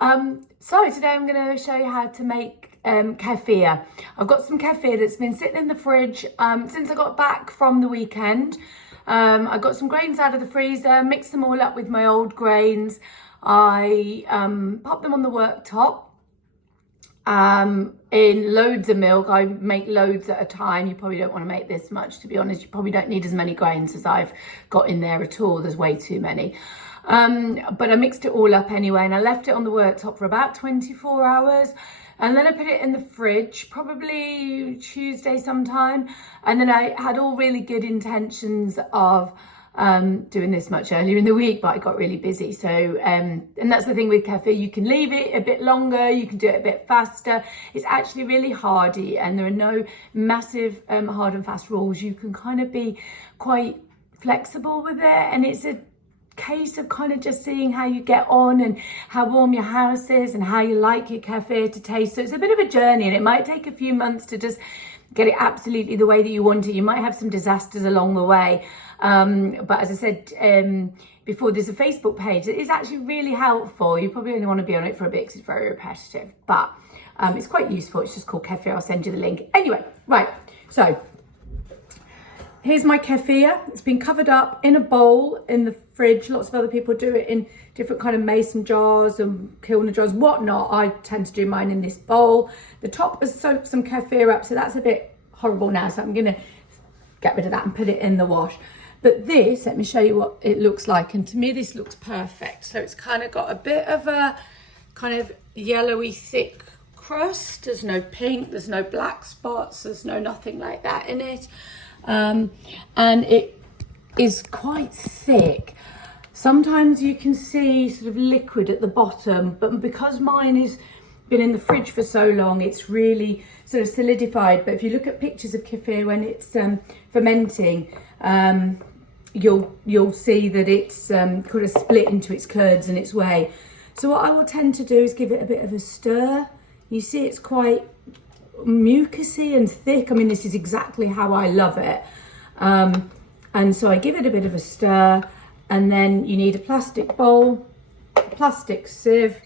So today I'm going to show you how to make kefir. I've got some kefir that's been sitting in the fridge since I got back from the weekend. I got some grains out of the freezer, mixed them all up with my old grains. I popped them on the worktop in loads of milk. I make loads at a time. You probably don't want to make this much, to be honest. You probably don't need as many grains as I've got in there at all. There's way too many. But I mixed it all up anyway, and I left it on the worktop for about 24 hours. And then I put it in the fridge, probably Tuesday sometime. And then I had all really good intentions of doing this much earlier in the week, but I got really busy. So, and that's the thing with kefir, you can leave it a bit longer, you can do it a bit faster. It's actually really hardy, and there are no massive hard and fast rules. You can kind of be quite flexible with it, and it's a case of kind of just seeing how you get on and how warm your house is and how you like your kefir to taste. So it's a bit of a journey, and it might take a few months to just get it absolutely the way that you want it. You might have some disasters along the way. But as I said before, there's a Facebook page that is actually really helpful. You probably only want to be on it for a bit because it's very repetitive, but it's quite useful. It's just called Kefir. I'll send you the link. Anyway, right, so here's my kefir. It's been covered up in a bowl in the fridge. Lots of other people do it in different kind of mason jars and kilner jars, whatnot. I tend to do mine in this bowl. The top has soaked some kefir up, so that's a bit horrible now. So I'm going to get rid of that and put it in the wash. But this, let me show you what it looks like. And to me, this looks perfect. So it's kind of got a bit of a kind of yellowy, thick crust. There's no pink, there's no black spots, there's no nothing like that in it. And it is quite thick. Sometimes you can see sort of liquid at the bottom, but because mine has been in the fridge for so long, it's really sort of solidified. But if you look at pictures of kefir when it's fermenting, you'll see that it's kind of split into its curds and its whey. So what I will tend to do is give it a bit of a stir. You see it's quite mucousy and thick. I mean, this is exactly how I love it. And so I give it a bit of a stir, and then you need a plastic bowl, a plastic sieve,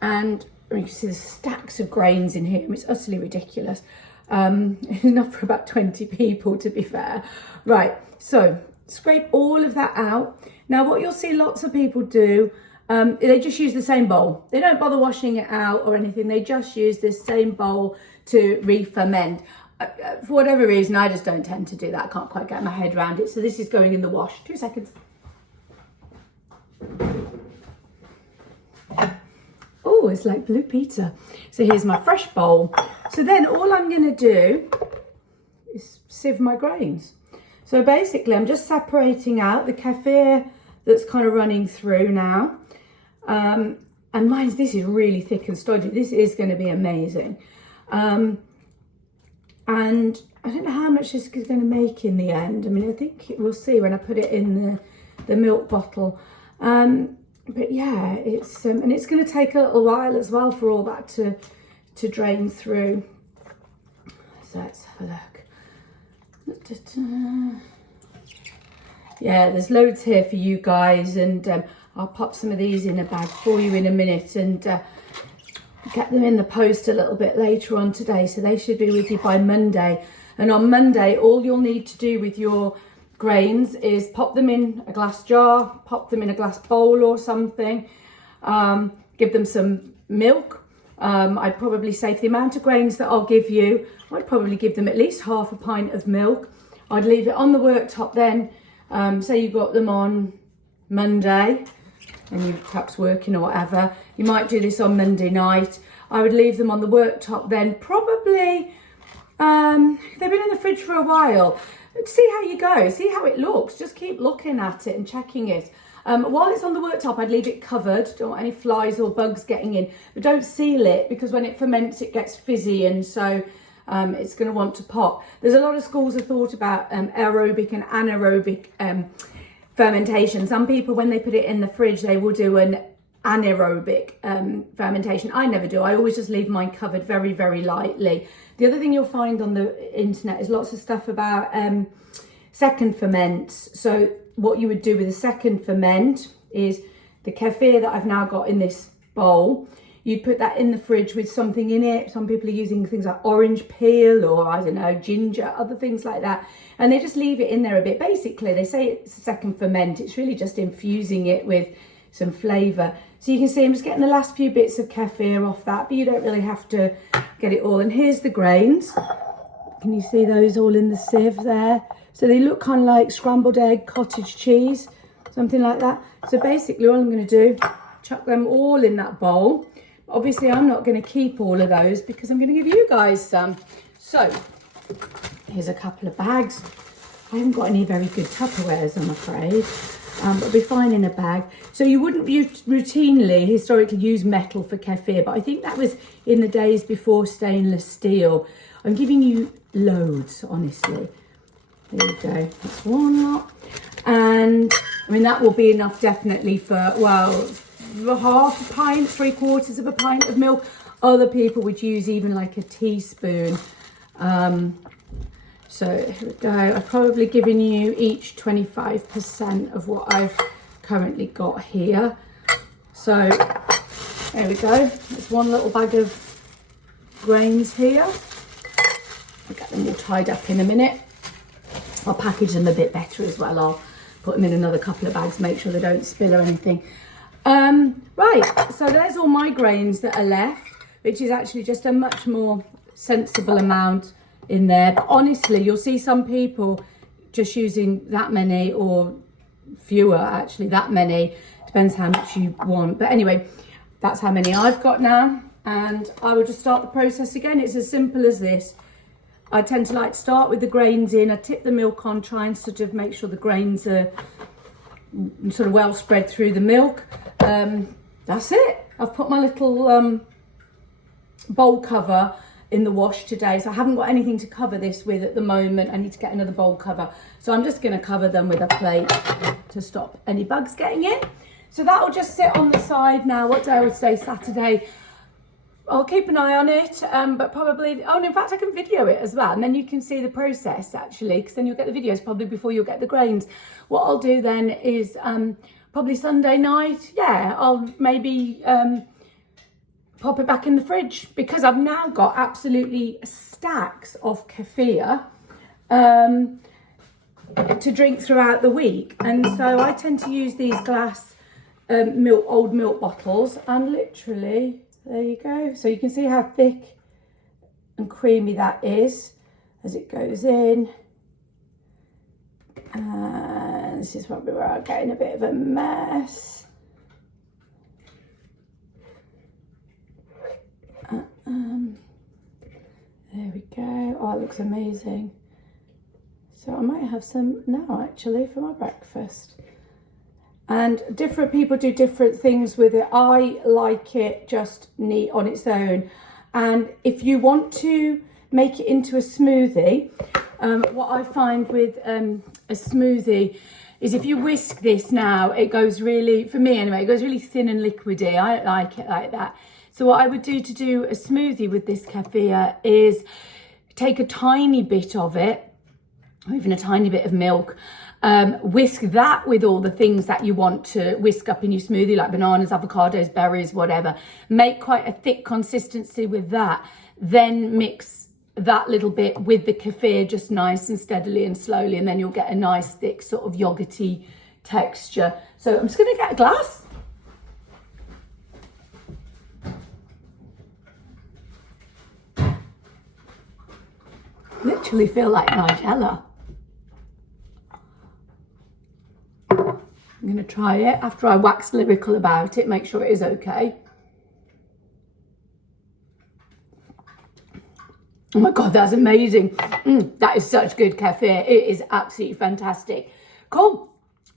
and you can see the stacks of grains in here. It's utterly ridiculous. Enough for about 20 people, to be fair. Right, so scrape all of that out. Now what you'll see lots of people do, they just use the same bowl. They don't bother washing it out or anything. They just use this same bowl to re-ferment. For whatever reason, I just don't tend to do that. I can't quite get my head around it. So this is going in the wash. 2 seconds. Oh, it's like blue pizza. So here's my fresh bowl. So then all I'm going to do is sieve my grains. So basically I'm just separating out the kefir that's kind of running through now. And this is really thick and stodgy. This is going to be amazing. And I don't know how much this is going to make in the end. I mean, I think we'll see when I put it in the milk bottle. But yeah, it's and it's going to take a little while as well for all that to drain through. So let's have a look. Yeah, there's loads here for you guys, and I'll pop some of these in a bag for you in a minute and get them in the post a little bit later on today, so they should be with you by Monday. And on Monday, all you'll need to do with your grains is pop them in a glass jar, pop them in a glass bowl or something, give them some milk. I'd probably say for the amount of grains that I'll give you, I'd probably give them at least half a pint of milk. I'd leave it on the worktop then, say you got them on Monday and you're perhaps working or whatever, you might do this on Monday night. I would leave them on the worktop then, probably, they've been in the fridge for a while. See how you go, see how it looks, just keep looking at it and checking it. While it's on the worktop, I'd leave it covered, don't want any flies or bugs getting in, but don't seal it because when it ferments it gets fizzy, and so it's going to want to pop. There's a lot of schools of thought about aerobic and anaerobic fermentation. Some people, when they put it in the fridge, they will do an anaerobic fermentation. I never do. I always just leave mine covered very, very lightly. The other thing you'll find on the internet is lots of stuff about second ferments. So what you would do with a second ferment is the kefir that I've now got in this bowl. You put that in the fridge with something in it. Some people are using things like orange peel or, I don't know, ginger, other things like that. And they just leave it in there a bit. Basically, they say it's a second ferment. It's really just infusing it with some flavour. So you can see I'm just getting the last few bits of kefir off that, but you don't really have to get it all. And here's the grains. Can you see those all in the sieve there? So they look kind of like scrambled egg, cottage cheese, something like that. So basically all I'm going to do, chuck them all in that bowl. Obviously I'm not going to keep all of those because I'm going to give you guys some. So here's a couple of bags. I haven't got any very good Tupperwares, I'm afraid. But I'll be fine in a bag. So you wouldn't routinely, historically, use metal for kefir, but I think that was in the days before stainless steel. I'm giving you loads, honestly. There you go, that's one lot. And, I mean, that will be enough definitely for, well, half a pint, 3/4 of a pint of milk. Other people would use even like a teaspoon. So here we go. I've probably given you each 25% of what I've currently got here. So there we go. There's one little bag of grains here. I'll get them all tied up in a minute. I'll package them a bit better as well. I'll put them in another couple of bags, make sure they don't spill or anything. Right, so there's all my grains that are left, which is actually just a much more sensible amount in there. But honestly, you'll see some people just using that many or fewer, actually, that many. Depends how much you want. But anyway, that's how many I've got now. And I will just start the process again. It's as simple as this. I tend to like start with the grains in. I tip the milk on, try and sort of make sure the grains are sort of well spread through the milk. That's it. I've put my little bowl cover in the wash today, so I haven't got anything to cover this with at the moment. I need to get another bowl cover, so I'm just going to cover them with a plate to stop any bugs getting in. So that will just sit on the side now. What day I would say? Saturday. I'll keep an eye on it, but probably, oh, and in fact I can video it as well, and then you can see the process actually, because then you'll get the videos probably before you'll get the grains. What I'll do then is probably Sunday night, yeah, I'll maybe pop it back in the fridge, because I've now got absolutely stacks of kefir to drink throughout the week. And so I tend to use these glass old milk bottles, and literally, there you go. So you can see how thick and creamy that is as it goes in. And this is probably where I'm getting a bit of a mess. There we go. Oh, it looks amazing. So I might have some now actually for my breakfast. And different people do different things with it. I like it just neat on its own. And if you want to make it into a smoothie, what I find with a smoothie is if you whisk this now, it goes really, for me anyway, it goes really thin and liquidy. I don't like it like that. So what I would do to do a smoothie with this kefir is take a tiny bit of it, or even a tiny bit of milk, whisk that with all the things that you want to whisk up in your smoothie, like bananas, avocados, berries, whatever. Make quite a thick consistency with that. Then mix that little bit with the kefir just nice and steadily and slowly, and then you'll get a nice thick sort of yogurty texture. So I'm just going to get a glass. Literally feel like Nigella. I'm going to try it after I wax lyrical about it, make sure it is okay. Oh my God, that's amazing. That is such good kefir. It is absolutely fantastic. Cool.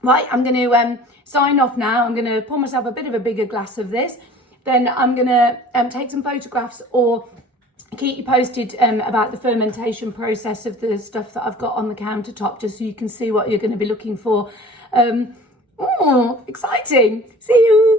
Right, I'm going to sign off now. I'm going to pour myself a bit of a bigger glass of this. Then I'm going to take some photographs or keep you posted about the fermentation process of the stuff that I've got on the countertop, just so you can see what you're going to be looking for. Oh, exciting. See you.